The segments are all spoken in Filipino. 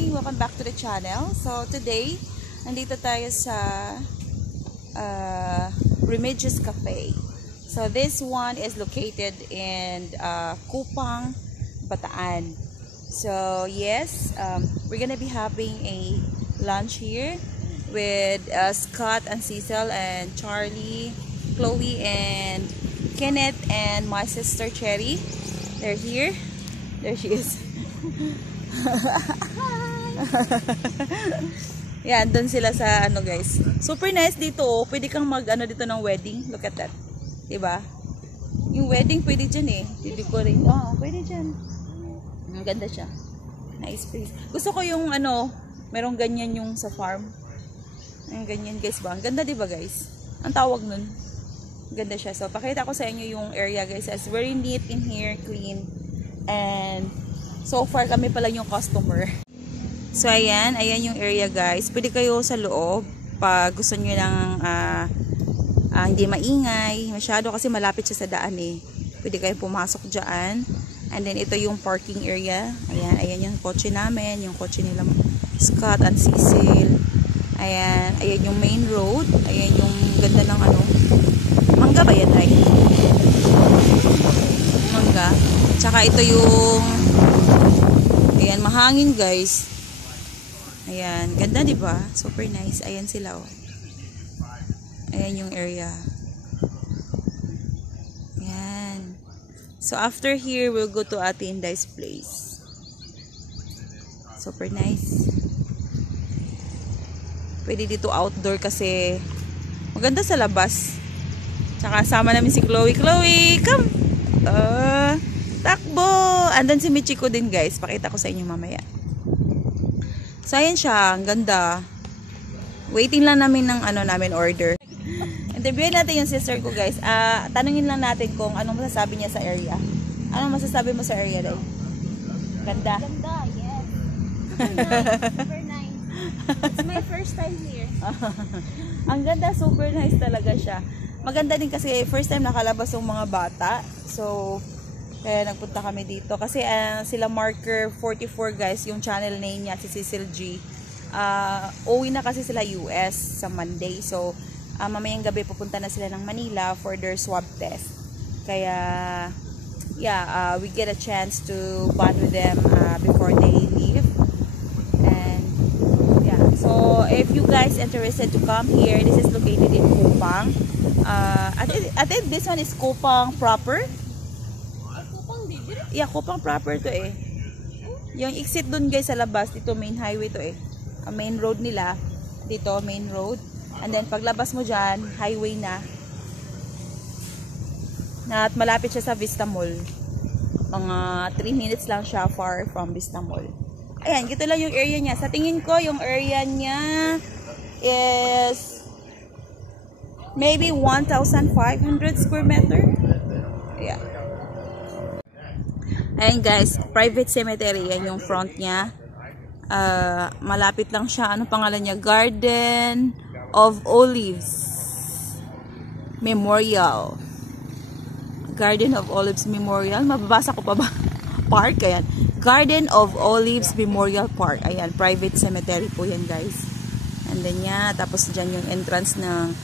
morning! Welcome back to the channel. So today, nandito tayo sa Remedios Cafe. So this one is located in Kupang, Bataan. So yes, we're gonna be having a lunch here with Scott and Cecil and Charlie, Chloe and Kenneth and my sister Cherry. They're here. There she is. Yan, doon sila sa ano guys. Super nice dito oh. Pwede kang mag ano dito ng wedding. Look at that. Diba? Yung wedding pwede dyan eh. Decorate. Oh, pwede dyan. Ang ganda siya. Nice place. Gusto ko yung ano, merong ganyan yung sa farm. Ang ganyan guys ba? Ang ganda diba guys? Ang tawag nun. Ang ganda siya. So, pakita ko sa inyo yung area guys. It's very neat in here. Clean. And so far kami pala yung customer. So ayan yung area guys. Pwede kayo sa loob pag gusto niyo lang hindi maingay masyado kasi malapit siya sa daan eh. Pwede kayong pumasok diyan. And then ito yung parking area. Ayan yung kotse namin, yung kotse nila Scott and Cecil. Ayan yung main road. Ayan yung ganda ng ano. Mangga ba yan, right? Mangga. Tsaka ito yung ayan, mahangin guys. Ayan, ganda diba? Super nice. Ayan sila oh. Ayan yung area. Ayan. So after here, we'll go to Ate Inday's place. Super nice. Pwede dito outdoor kasi maganda sa labas. Tsaka sama namin si Chloe. Chloe, come! Takbo! Andan si Michiko din guys. Pakita ko sa inyo mamaya. So ayan siya. Ang ganda. Waiting lang namin ng ano namin order. Interviewin natin yung sister ko guys. Tanungin lang natin kung anong masasabi niya sa area. Anong masasabi mo sa area daw? Ganda. Ganda, yes. Super nice. It's my first time here. Ang ganda. Super nice talaga siya. Maganda din kasi first time nakalabas yung mga bata. So kaya nagpunta kami dito kasi sila Marker 44 guys, yung channel name niya si Cecil G. Uwi na kasi sila US sa Monday. So mamayang gabi pupunta na sila ng Manila for their swab test. Kaya yeah, we get a chance to bond with them before they leave. And yeah, so if you guys interested to come here, this is located in Kupang. I think this one is Kupang proper. Yeah, Kupang proper to eh. Yung exit dun guys sa labas, dito main highway to eh. Main road nila. Dito, main road. And then paglabas mo dyan, highway na. At malapit siya sa Vista Mall. Mga 3 minutes lang siya far from Vista Mall. Ayan, gito lang yung area niya. Sa tingin ko, yung area niya is maybe 1,500 square meter. Yeah. Ayan guys, private cemetery. Yan yung front niya. Malapit lang siya. Ano pangalan niya? Garden of Olives Memorial. Garden of Olives Memorial. Mababasa ko pa ba? Park. Ayan. Garden of Olives Memorial Park. Ayan, private cemetery po yan guys. And then yan. Tapos dyan yung entrance ng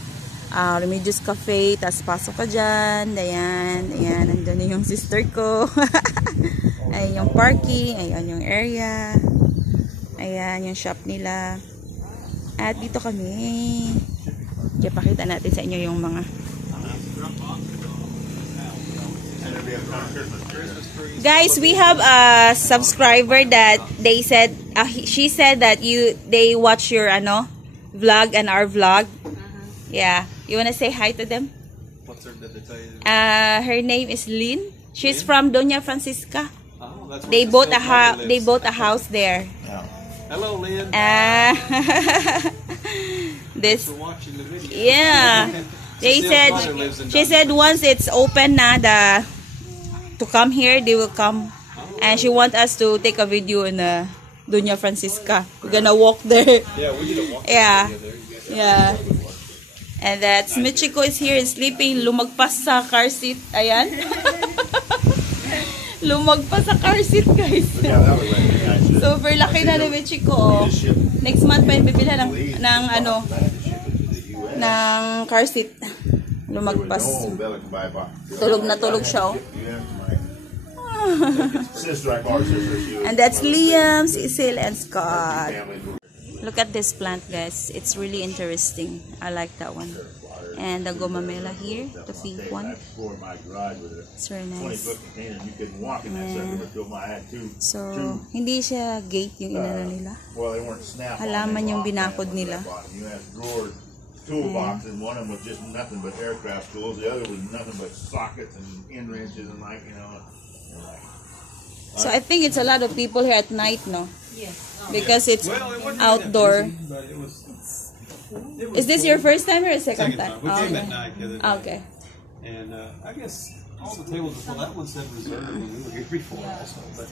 Remedios Cafe. Tapos pasok ka dyan. Ayan. Ayan. Nandun na yung sister ko. Ayan yung parking. Ayan yung area. Ayan yung shop nila. At dito kami. Kaya pakita natin sa inyo yung mga guys, we have a subscriber that they said she said that they watch your vlog and our vlog. Yeah. You wanna say hi to them? What's her name? Her name is Lynn. She's from Doña Francisca. Oh, that's they bought a house there. Yeah. Hello, Lynn. This. Thanks for watching the video. Yeah. She said once it's open na to come here, they will come. And she want us to take a video in Doña Francisca. We're gonna walk there. Yeah, we did a walk. Yeah. There. Yeah. And that's Michiko is here and sleeping. Lumagpas sa car seat. Ayan. Lumagpas sa car seat, guys. Yeah, that was right. Super laki na ni Michi ko. Next month pa yung bibila ng ano, ng car seat. Lumagpas. Tulog na tulog siya, oh. And that's Liam, Cecil, and Scott. Look at this plant, guys. It's really interesting. I like that one. And the gomamela here, the pink one. It's very nice. And so, hindi siya gate yung inano nila. Halaman yung binakod nila. Toolbox, and one of them was just nothing but aircraft tools. The other was nothing but sockets and end wrenches and like, you know. So I think it's a lot of people here at night, no? Yes. Because it's outdoor. Busy, but it was Is this your first time or a second time? We Oh, came okay. at night the other day. Okay. And I guess all the tables, well, that one said reserved when we were here before also, but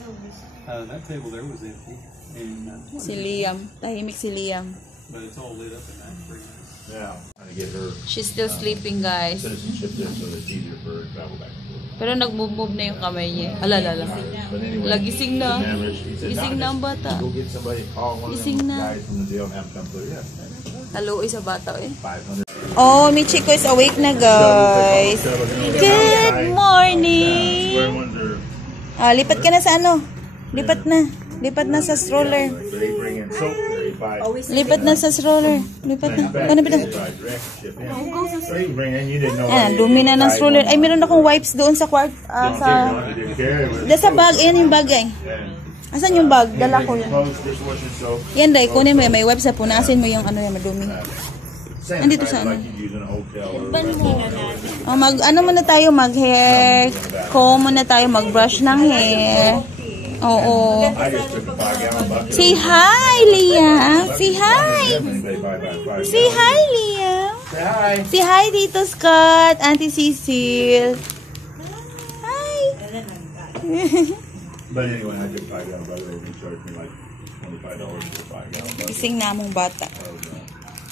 that table there was empty. And, Si Liam. Tahimik si Liam. but it's all lit up at night. Pretty nice. Yeah, trying to get her She's still sleeping, guys. citizenship there so that it's easier for her to travel back and forth. Pero nag-move na yung kamay niya. Alala. But anyway, Lagising na. he said, Gising na ang bata. Go get somebody, call one of Gising them na. guys from the jail and have them come through. Yeah, Haluoy sa bata, eh. 500. Oh, Michiko is awake na, guys. Good morning! Square ones are, Lipat ka na sa ano? Lipat na. Lipat na sa stroller. they bring in soap, they buy Lipat na sa stroller. Lipat na. Ano ba? direct ship in. So you bring in, you didn't know. Ayan, dumi na ng stroller. Ay, meron akong wipes doon sa kwart. Sa... You didn't care. It was Da sa bag. Ayan yung bag, eh. Asan yung bag? Dala ko yan. clothes, dishwashing soap. Yan, Day. Kunin mo yan. May wipes sa punasin mo yung ano yan, madumi. Nandito sa ano? Like you use in a hotel or Oh, ano muna tayo, mag-hair comb muna tayo, mag-brush ng hair. Oo. I just took a 5-gallon bucket. Say hi, Liam. Say hi. They buy by 5 Say hi, Liam. Say hi. Say hi, Tito Scott, Auntie Cecil. Hi. But anyway, I took 5-gallon bucket. They charged me like $25 for a 5-gallon bucket. Gising na mong bata.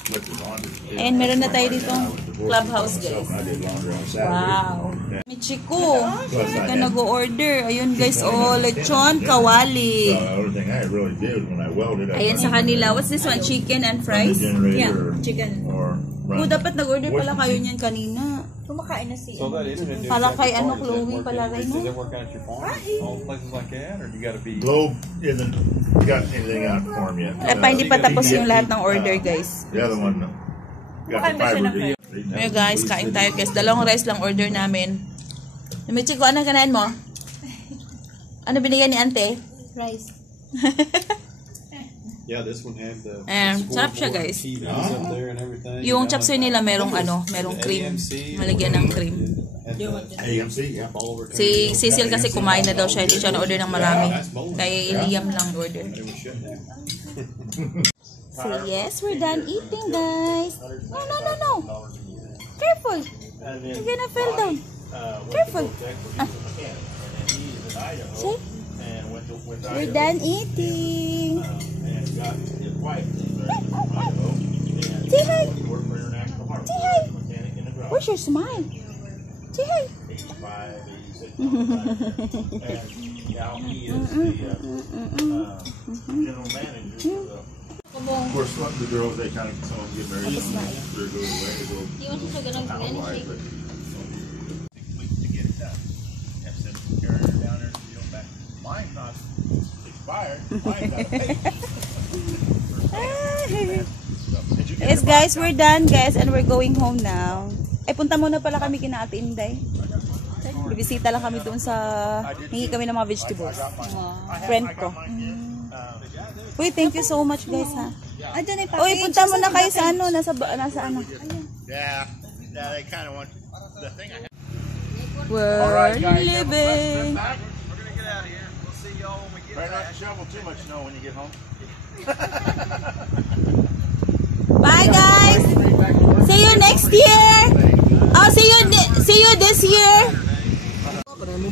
What's the laundry? And meron na tayo dito clubhouse, guys. I did laundry on Saturday. Wow. Michiko, hindi ka nag-order. Ayun, guys, oh, lechon kawali. The other thing I really did when I welded, I Ayan sa kanila. What's this one? Chicken and fries? Yeah, chicken. Or Oh, dapat nag-order pala kayo niyan kanina. Kumakain na siya. So that is good news. Para kay Does ano, that Chloe, work pala in- rin, Does no? that work out at your farm? All places like that, or do you got to be? Globe isn't got anything out for him yet. Eh, pa, hindi pa tapos yung lahat ng order, guys. The other one got the fiber deal. Ngayon, guys, kain tayo, guys. Dalawang rice lang order namin. Michiko, ano kanain mo? Ano binigyan ni ante? Rice. Yeah, this one had the. Sarap siya, guys. TVs up there and everything. Yung chapsuy nila merong ano, merong cream. Malagyan ng cream. AMC, yeah. All over. Si Cecil kasi kumain na daw siya. Hindi siya na-order ng marami. Kaya Liam lang order. It was shut down. So yes, we're done eating, guys. No, no, no, no. Careful. You're gonna fall down. Careful. See? We're done eating. Say hi. Say hi. Where's your smile? Say hi. Of course, the girls, they kind of some of them get married. Some of them they're going away. They go You want to talk about outlive, anything? but 6 weeks to get it done. Have sent the carrier down there to deal back. Mine's not expired. Mine's got a pay. Yes, guys, we're done, guys, and we're going home now. Eh, punta muna pala kami kina Ate Inday. Bibisita lang kami doon sa... Hingi kami ng mga vegetables. Friend ko. Uy, thank you so much, guys, ha. Uy, punta muna kayo sa ano, nasa ano. Yeah, they kind of want the thing I have. We're living. We're gonna get out of here. We'll see y'all when we get Try not to shovel too much snow when you get home. Bye, guys. See you next year. Oh, see you this year.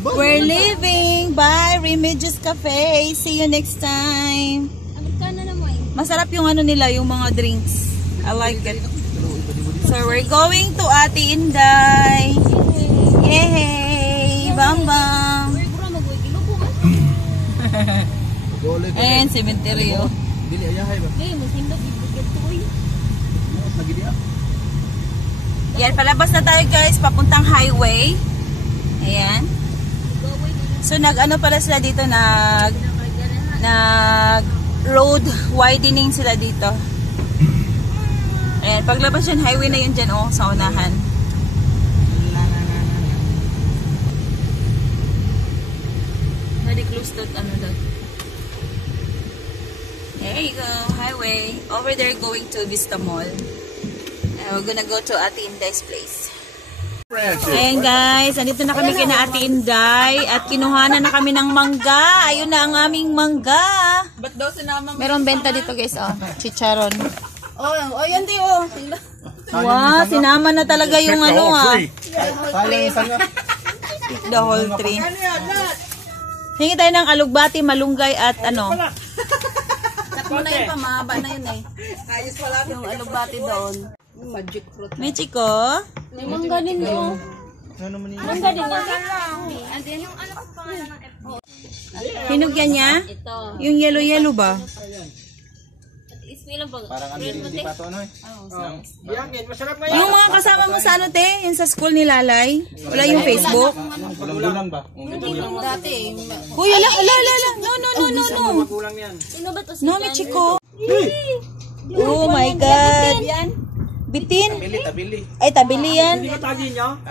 We're leaving. Bye, Remedios Cafe. See you next time. Masarap yung ano nila, yung mga drinks. I like it. So we're going to Ate Inday. Yay! Bam bam. And cemetery. Dili ayahay ba? Hey, mas hindi ibigay to eh. Lagi dia. Yan, palabas na tayo guys, papuntang highway. Ayan. So nag-ano pala sila dito, nag road widening sila dito. Ayan, paglabas yun, highway na yun dyan, oh, sa unahan. Very close to, ano doon. There you go, highway. Over there, going to Vista Mall. And we're gonna go to Ate Inday's place. Ayan guys, andito na kami kina Ate Inday at kinuhanan na kami ng mangga. Ayun na ang aming mangga. Ba't daw sinama mo? Meron benta dito guys, oh. Chicharon. Oh, yan di, oh. Wow, sinama na talaga yung ano, ah. The whole tree. Hingi tayo ng alugbati, malunggay at ano. Cut mo na yun pa, mahaba na yun eh. Ayos pala. Yung alugbati doon. Magic fruit. Magic, oh. May mangga din doon. Ano man yun? Mangga din yan. Andiyan yung ano ko pangalan ng F. Hinog yan niya? Ito. Yung yellow-yellow ba? Ispi lang pag. Parang hindi pa to ano eh. Yung mga kasama mo sa ano, te? Yung sa school ni Lalay? Wala yung Facebook? Gulang ba? Dati. Uy, ala. No. Sino ba to si No, may chiko. Oh my God. Bitin? Tabili. Ay, tabili yan.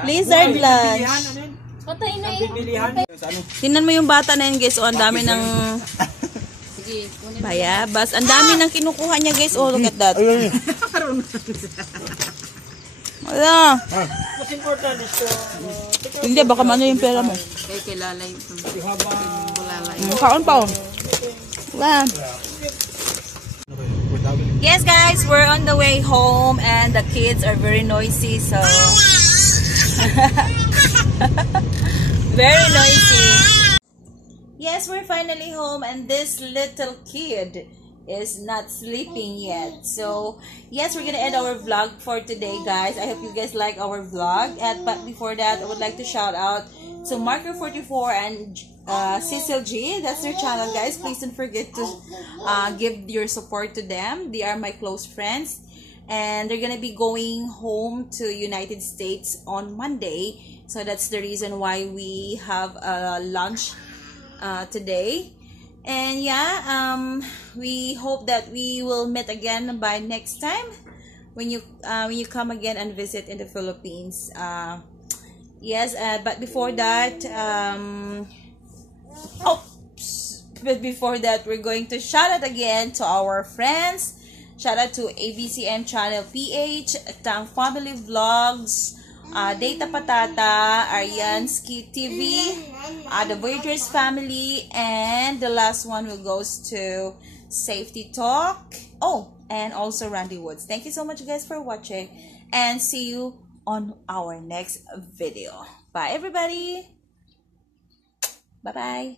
Lizard lunch. Patay na eh. Tingnan mo yung bata na yun, guys. Oh, ang dami ng Sige. bayabas. Ang dami ng kinukuha niya, guys. Oh, look at that. Wala. Hindi, baka mano yung pera mo. Kay kilala yung Kaon pa, oh. Wala. Yes guys, we're on the way home and the kids are very noisy, so very noisy. Yes, we're finally home and this little kid is not sleeping yet. So yes, we're gonna end our vlog for today, guys. I hope you guys like our vlog. But before that, I would like to shout out to Marker44 and Cecil G. That's their channel, guys. Please don't forget to give your support to them. They are my close friends, and they're gonna be going home to United States on Monday. So that's the reason why we have a lunch today. And yeah, we hope that we will meet again by next time when you come again and visit in the Philippines. Yes, but before that, but before that, we're going to shout out again to our friends. Shout out to ABCM Channel PH, Tang Family Vlogs, Data Patata, Aryansky TV, the Voyagers family, and the last one will goes to Safety Talk. Oh, and also Randy Woods. Thank you so much, guys, for watching, and see you on our next video. Bye, everybody. Bye-bye.